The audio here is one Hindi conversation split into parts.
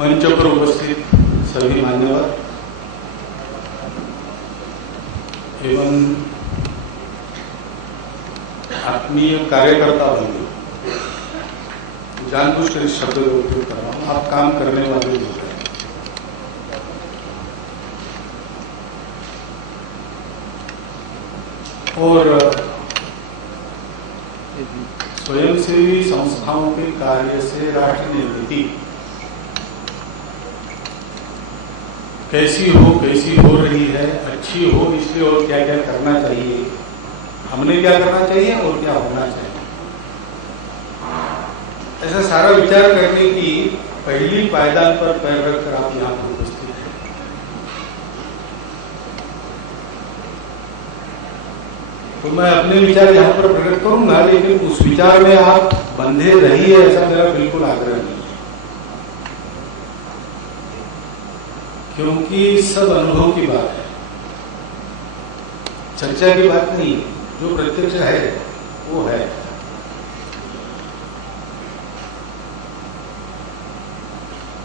मंच पर उपस्थित सभी मान्यवर एवं आत्मीय कार्यकर्ता बंधु, जानबूझकर इस शब्द का उपयोग कर रहा हूं, आप काम करने वाले लोग हैं। और स्वयंसेवी संस्थाओं के कार्य से राष्ट्र निर्मिति कैसी हो रही है, अच्छी हो, इसलिए और क्या क्या करना चाहिए, हमने क्या करना चाहिए और क्या होना चाहिए, ऐसा सारा विचार करने की पहली पायदान पर पैर रखकर आप यहाँ पर उपस्थित हैं। तो मैं अपने विचार यहाँ पर प्रकट करूंगा, लेकिन उस विचार में आप बंधे रहिए ऐसा मेरा बिल्कुल आग्रह नहीं है, क्योंकि सब अनुभव की बात है, चर्चा की बात नहीं। जो प्रत्यक्ष है वो है।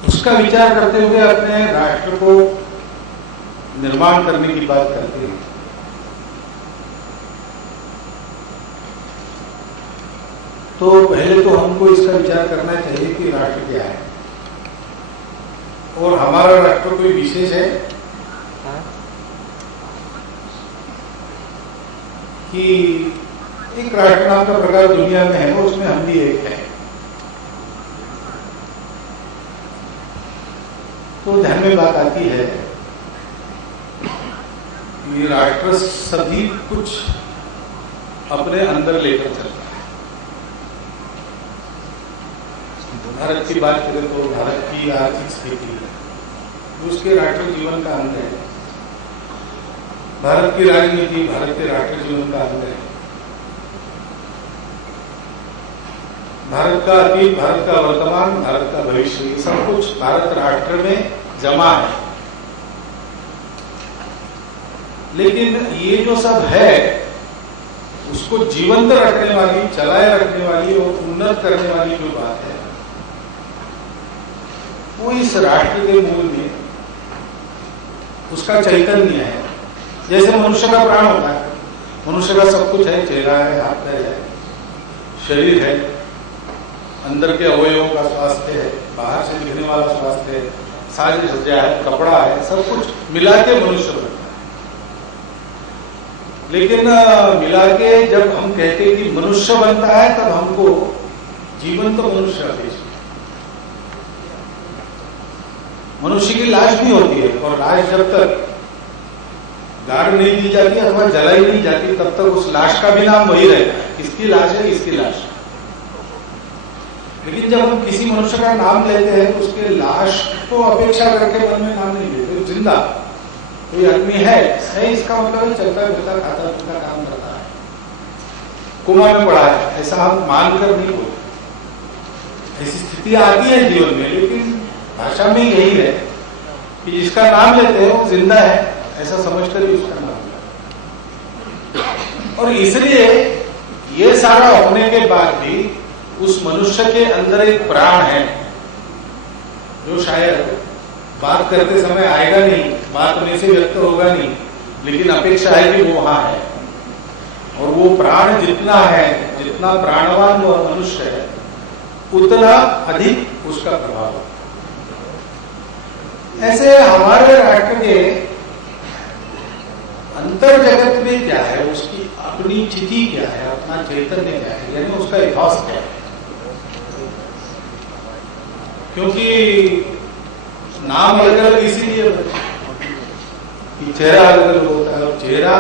उसका विचार करते हुए अपने राष्ट्र को निर्माण करने की बात करते हैं। तो पहले तो हमको इसका विचार करना चाहिए कि राष्ट्र क्या है और हमारा राष्ट्र कोई विशेष है कि एक राष्ट्र नाम का प्रकार दुनिया में है, उसमें हम भी एक है। तो ध्यान में बात आती है कि राष्ट्र सभी कुछ अपने अंदर लेकर चलता है। भारत की बात करें तो भारत की आर्थिक स्थिति उसके राष्ट्र जीवन का अंग है। भारत की राजनीति भारत के राष्ट्र जीवन का अंग है। भारत का अतीत, भारत का वर्तमान, भारत का भविष्य, सब कुछ भारत राष्ट्र में जमा है। लेकिन ये जो सब है उसको जीवंत रखने वाली, चलाए रखने वाली और उन्नत करने वाली जो बात है वो इस राष्ट्र के मूल में उसका चैतन्य है। जैसे मनुष्य का प्राण होता है, मनुष्य का सब कुछ है, चेहरा है, हाथ पैर है, शरीर है, अंदर के अवयवों का स्वास्थ्य है, बाहर से दिखने वाला स्वास्थ्य है, साज सज्जा है, कपड़ा है, सब कुछ मिला के मनुष्य बनता है। लेकिन मिला के जब हम कहते हैं कि मनुष्य बनता है तब हमको जीवंत मनुष्य अपेक्षित। मनुष्य की लाश भी होती है और लाश जब तक गाड़ नहीं दी जाती अथवा जलाई नहीं जाती तब तक उस लाश का भी नाम वही रहता है, किसकी लाश है, किसकी लाश। लेकिन जब हम किसी मनुष्य का नाम लेते हैं तो उसके लाश को अपेक्षा करके मन में नाम नहीं लेते, जिंदा कोई आदमी है इसका मतलब चलता फिरता खाता पीता काम करता है, कोमा में पड़ा है, ऐसा हम मानकर नहीं बोलते। ऐसी स्थिति आती है जीवन में, लेकिन भाषा में यही है कि जिसका नाम लेते हैं वो जिंदा है ऐसा समझकर ही उसका नाम लेते। और इसलिए ये सारा होने के बाद भी उस मनुष्य के अंदर एक प्राण है जो शायद बात करते समय आएगा नहीं, बात होने से व्यक्त होगा नहीं, लेकिन अपेक्षा है कि वो वहां है। और वो प्राण जितना है, जितना प्राणवान वो मनुष्य है, उतना अधिक उसका प्रभाव है। ऐसे हमारे राष्ट्र के अंतर जगत में क्या है, उसकी अपनी स्थिति क्या है, अपना चैतन्य क्या है, यानी उसका इतिहास क्या है। क्योंकि नाम अलग अलग इसीलिए कि चेहरा अलग अलग होता है, और चेहरा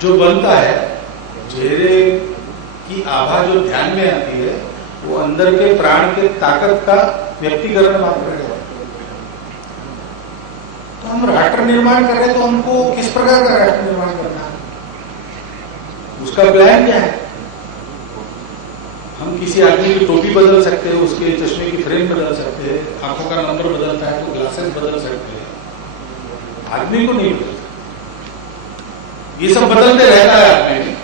जो बनता है, चेहरे की आभा जो ध्यान में आती है वो अंदर के प्राण के ताकत का व्यक्तिकरण मात्र है। तो हम राष्ट्र निर्माण कर रहे हैं तो हमको किस प्रकार का राष्ट्र निर्माण करना है, उसका प्लान क्या है। हम किसी आदमी की टोपी बदल सकते हैं, उसके चश्मे की फ्रेम बदल सकते हैं, आंखों का नंबर बदलता है तो ग्लासेस बदल सकते हैं, आदमी को नहीं बदलता। ये सब बदलते रहता है आदमी में,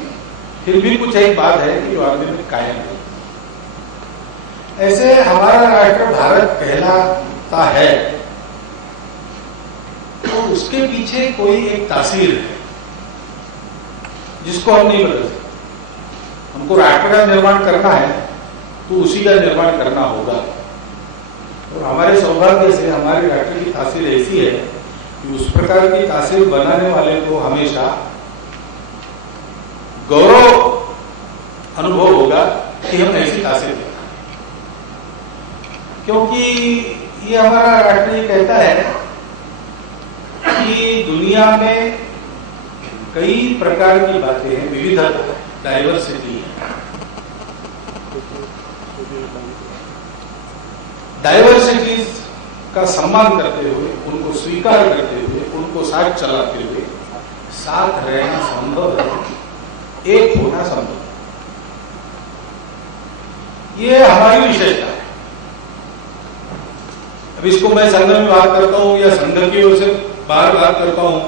फिर भी कुछ एक बात है कि जो आदमी में कायम है। ऐसे हमारा राष्ट्र भारत कहलाता है, तो उसके पीछे कोई एक तासीर है जिसको हम नहीं बदल सकते। हमको राष्ट्र का निर्माण करना है तो उसी का निर्माण करना होगा। और हमारे सौभाग्य से हमारे राष्ट्र की तासीर ऐसी है कि उस प्रकार की तासीर बनाने वाले को हमेशा गौरव अनुभव होगा कि हम ऐसी तासीर बनाए, क्योंकि ये हमारा राष्ट्र ये कहता है कि दुनिया में कई प्रकार की बातें हैं, विविधता, डाइवर्सिटी है। डाइवर्सिटीज का सम्मान करते हुए, उनको स्वीकार करते हुए, उनको साथ चलाते हुए साथ रहना संभव है, एक होना संभव है। ये हमारी विशेषता है। अब इसको मैं संघ में बात करता हूं या संघ की ओर से बाहर बात करता हूं,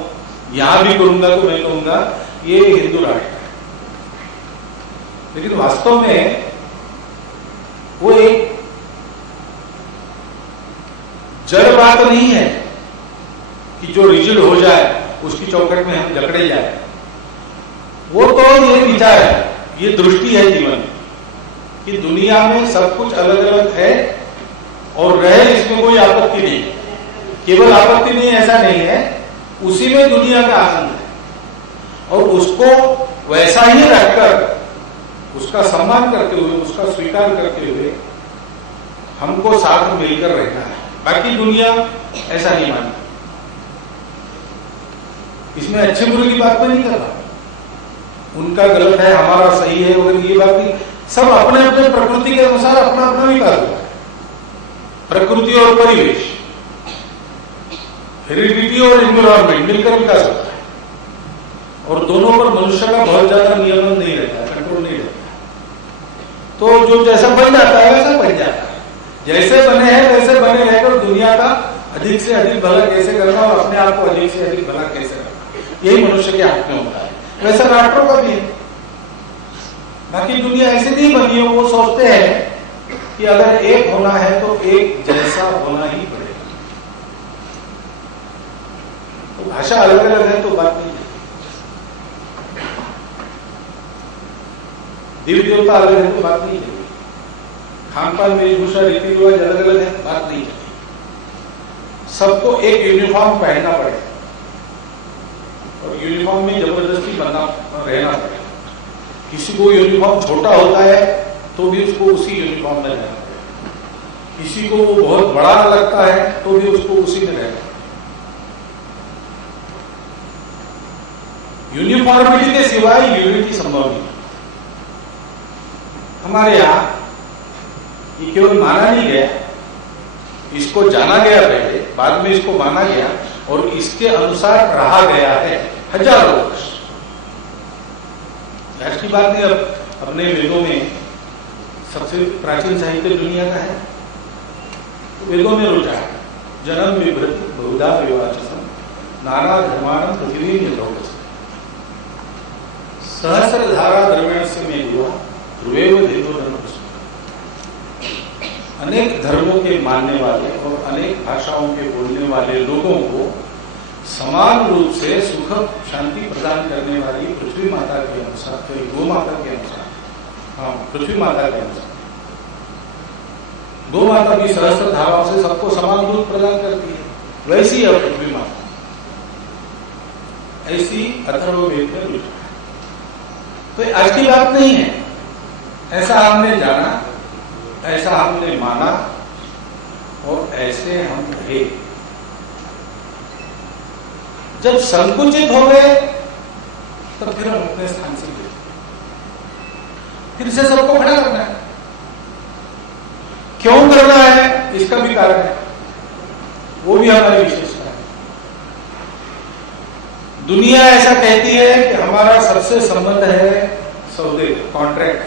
यहां भी करूंगा तो मैं कहूंगा ये हिंदू राष्ट्र है। लेकिन वास्तव में वो एक जड़ बात नहीं है कि जो रिजिड हो जाए उसकी चौकट में हम जकड़े जाए। वो तो ये विचार है, ये दृष्टि है जीवन में कि दुनिया में सब कुछ अलग अलग है और रहे, इसमें कोई आपत्ति नहीं। केवल आपत्ति नहीं ऐसा नहीं है, उसी में दुनिया का आनंद है। और उसको वैसा ही रखकर, उसका सम्मान करते हुए, उसका स्वीकार करते हुए हमको साथ मिलकर रहना है। बाकी दुनिया ऐसा नहीं मानती। इसमें अच्छे बुरे की बात मैं नहीं कर रहा, उनका गलत है, हमारा सही है, और ये बात नहीं। सब अपने अपने प्रकृति के अनुसार अपना अपना विकास होता है। प्रकृति और परिवेश, हेरिडिटी और एनवायरमेंट मिलकर विकास होता है। और दोनों पर मनुष्य का बहुत ज्यादा नियमन नहीं रहता है, कंट्रोल नहीं रहता है। तो जो जैसा बन जाता है वैसा बन जाता है। जैसे बने हैं वैसे बने रहकर दुनिया का अधिक से अधिक भला कैसे करना और अपने आप को अधिक से अधिक भला कैसे करना, यही मनुष्य के हाथ में होता है। वैसा राष्ट्रों का भी है। बाकी दुनिया ऐसे नहीं बनी है, वो सोचते हैं कि अगर एक होना है तो एक जैसा होना ही पड़ेगा। तो भाषा अलग अलग है तो बात नहीं है, देवी देवता अलग है तो बात नहीं है, खान पान वेशभूषा रीति रिवाज अलग अलग है, बात नहीं है। सबको एक यूनिफॉर्म पहनना पड़ेगा और यूनिफॉर्म में जबरदस्ती बना रहना पड़ेगा। किसी को यूनिफॉर्म छोटा होता है तो भी उसको उसी यूनिफॉर्म में रहना पड़ेगा, किसी को वो बहुत बड़ा लगता है तो भी उसको उसी में रहना पड़ेगा। यूनिफॉर्मिटी के सिवाय यूनिटी संभव नहीं। हमारे यहां ये केवल माना नहीं गया, इसको जाना गया पहले, बाद में इसको माना गया और इसके अनुसार रहा गया है हजारों वर्ष। आज की बात नहीं, अब अपने वेदों में सबसे प्राचीन साहित्य दुनिया का है, तो वेदों में रुचा है जन्म विभ्रति बहुधा विवाचसम नाना धर्माणम पृथ्वी यथोवच सहस्र धारा द्रव्यण से में हुआ ध्रुवेव देवो धर्म। अनेक धर्मों के मानने वाले और अनेक भाषाओं के बोलने वाले लोगों को समान रूप से सुख शांति प्रदान करने वाली पृथ्वी माता के अनुसार, गो माता के अनुसार, हाँ पृथ्वी माता के अनुसार, गो माता की सहस्त्र धाराओं से सबको समान दूध प्रदान करती है। वैसी है पृथ्वी माता, ऐसी अथर्ववेद में रुचा है। तो आज की बात नहीं है, ऐसा हमने जाना, ऐसा हमने माना और ऐसे हम रहे। जब संकुचित हो गए तब फिर हम अपने स्थान से गिरे, फिर से सबको खड़ा करना है। क्यों करना है इसका भी कारण है, वो भी हमारी विशेषता है। दुनिया ऐसा कहती है कि हमारा सबसे संबंध है सौदे, कॉन्ट्रैक्ट का।